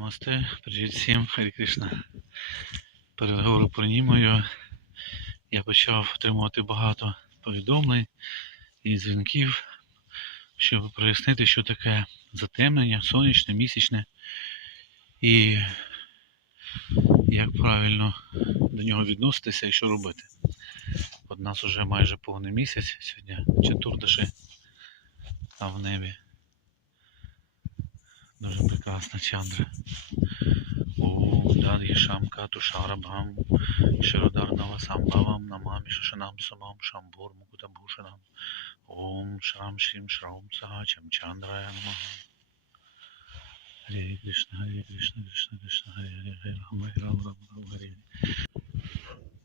Намасте, привіт всім, Харі Кришна. Переговору про Німою. Я почав отримувати багато повідомлень і дзвінків, щоб прояснити, що таке затемнення, сонячне, місячне і як правильно до нього відноситися і що робити. От нас вже майже повний місяць сьогодні, чатурдаши, а в небі. Дуже прекрасна чандра. Ом Даді Шамка Тушарабхам Широдарнава Самбавам Намамі Шашанам Самам Шамбур Мукутабушанам Ом Шрам Шрім Шраум Сагачам Чандрая Намага Гарі Кришна, Гарі Кришна, Кришна, Гарі Гарі Гарі Рама, Гарі Рам, Рам, Рам, Гарі.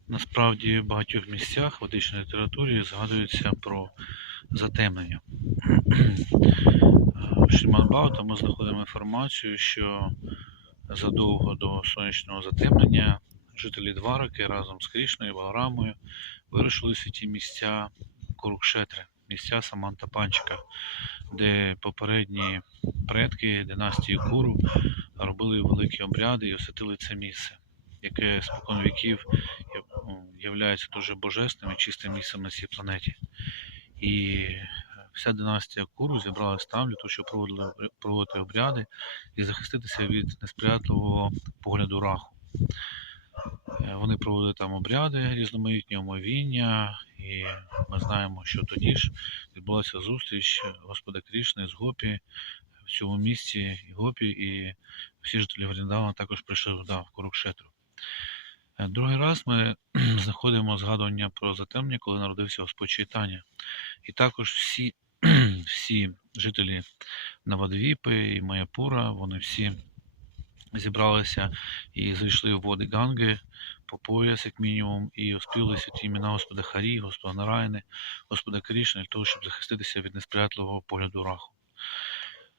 Насправді в багатьох місцях в ведичній літературі згадується про затемнення. В ми знаходимо інформацію, що задовго до сонячного затемнення жителі Двараки разом з Крішною і Баларамою вирушили в ті місця Курукшетри, місця Саманта Панчика, де попередні предки династії Куру робили великі обряди і освятили це місце, яке спокон віків є дуже божественним і чистим місцем на цій планеті. І вся династія Куру зібралась там для того, щоб проводили, проводити обряди і захиститися від несприятливого погляду раху. Е, Вони проводили там обряди, різноманітні омовіння, і ми знаємо, що тоді ж відбулася зустріч Господа Крішни з Гопі в цьому місці і Гопі, і всі жителі Вріндавана також прийшли туди, в Курукшетру. Е, Другий раз ми знаходимо згадування про затемнення, коли народився Господь Чайтаня. І також всі, всі жителі Навадвіпи і Маяпура, вони всі зібралися і зайшли в води Ганги по пояс, як мінімум, і оспівали святі імена Господа Харі, Господа Нарайни, Господа Крішни, для того, щоб захиститися від несприятливого погляду раху.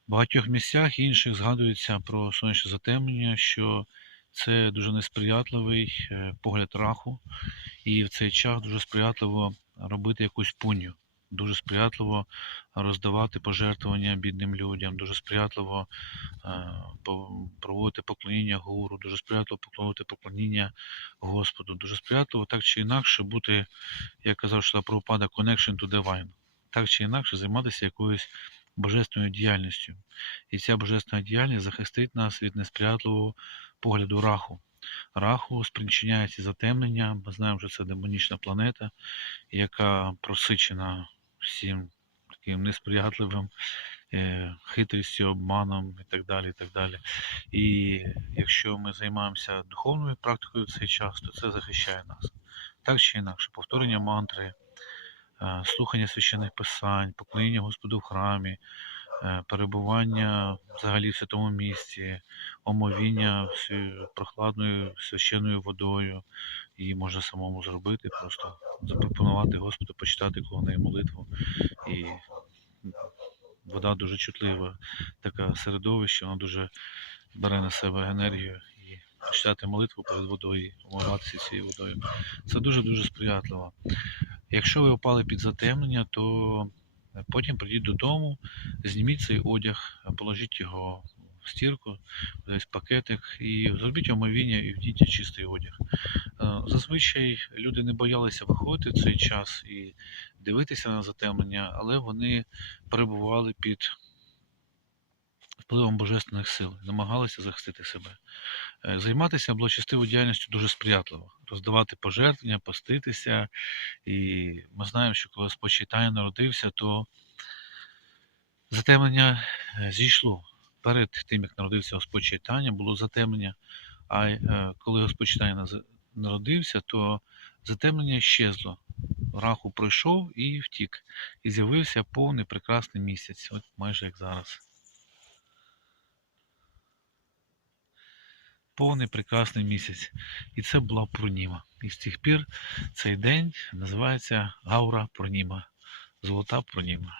В багатьох місцях інших згадується про сонячне затемнення, що це дуже несприятливий е, погляд раху, і в цей час дуже сприятливо робити якусь пуню, дуже сприятливо роздавати пожертвування бідним людям, дуже сприятливо е, проводити поклоніння гуру, дуже сприятливо поклонити поклоніння Господу, дуже сприятливо так чи інакше бути, як казав Шла Прабхупада, connection to divine, так чи інакше займатися якоюсь божественною діяльністю. І ця божественна діяльність захистить нас від несприятливого погляду раху. Раху спричиняє затемнення. Ми знаємо, що це демонічна планета, яка просичена всім таким несприятливим е, хитрістю, обманом і так далі. І так далі. І якщо ми займаємося духовною практикою в цей час, то це захищає нас. Так чи інакше, повторення мантри, е, слухання священних писань, поклоніння Господу в храмі, перебування взагалі в святому місці, омовіння прохладною священною водою. Її можна самому зробити, просто запропонувати Господу почитати коло неї молитву. І вода дуже чутлива, таке середовище, вона дуже бере на себе енергію і читати молитву перед водою, омиватися цією водою. Це дуже-дуже сприятливо. Якщо ви опали під затемнення, то потім прийдіть додому, зніміть цей одяг, положіть його в стірку, десь пакетик і зробіть омовіння і вдіть чистий одяг. Е, Зазвичай люди не боялися виходити в цей час і дивитися на затемнення, але вони перебували під впливом божественних сил, намагалися захистити себе. Е, Займатися благочестивою діяльністю дуже сприятливо, роздавати пожертвення, поститися. І ми знаємо, що коли Господь Чайтаня народився, то затемнення е, зійшло. Перед тим, як народився Господь Чайтаня, було затемнення. А е, коли Господь Чайтаня наз- народився, то затемнення щезло. Раху пройшов і втік. І з'явився повний прекрасний місяць, от майже як зараз. Повний прекрасний місяць. І це була Пурніма. І з тих пір цей день називається Гаура Пурніма. Золота Пурніма.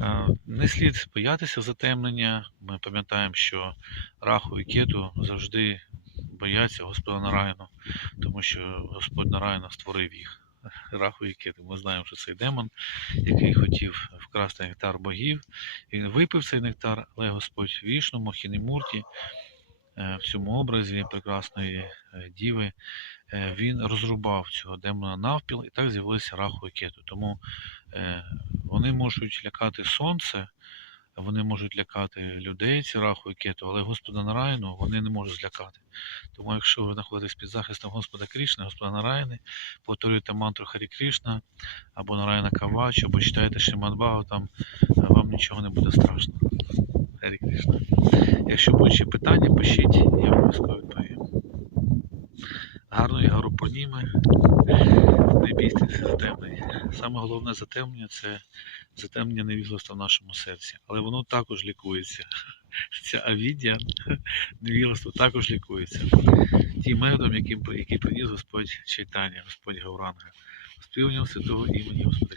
Е, Не слід боятися затемнення. Ми пам'ятаємо, що Раху і Кету завжди бояться Господа Нараяну, тому що Господь Нараяна створив їх. Раху і Кету. Ми знаємо, що цей демон, який хотів вкрасти нектар богів, він випив цей нектар, але Господь Вішну, Мохінімурті, в цьому образі прекрасної е, діви, е, він розрубав цього демона навпіл, і так з'явилися Раху і Кету. Тому е, вони можуть лякати сонце, вони можуть лякати людей, ці Раху і Кету, але Господа Нараяну вони не можуть злякати. Тому якщо ви знаходитесь під захистом Господа Крішни, Господа Нараяни, повторюєте мантру Харі Крішна або Нараяна Кавач, або читаєте Шримад Бхагаватам, вам нічого не буде страшно. Харі Крішна. Якщо будуть ще питання, пишіть, я обов'язково відповім. Гарної гарупурніми. Не бійтеся затемнення. Саме головне затемнення це затемнення невігластва в нашому серці. Але воно також лікується. Ця авідія, невігластво також лікується. Тим яким, який приніс Господь Чайтання, Господь Гауранга. Співням святого імені Господа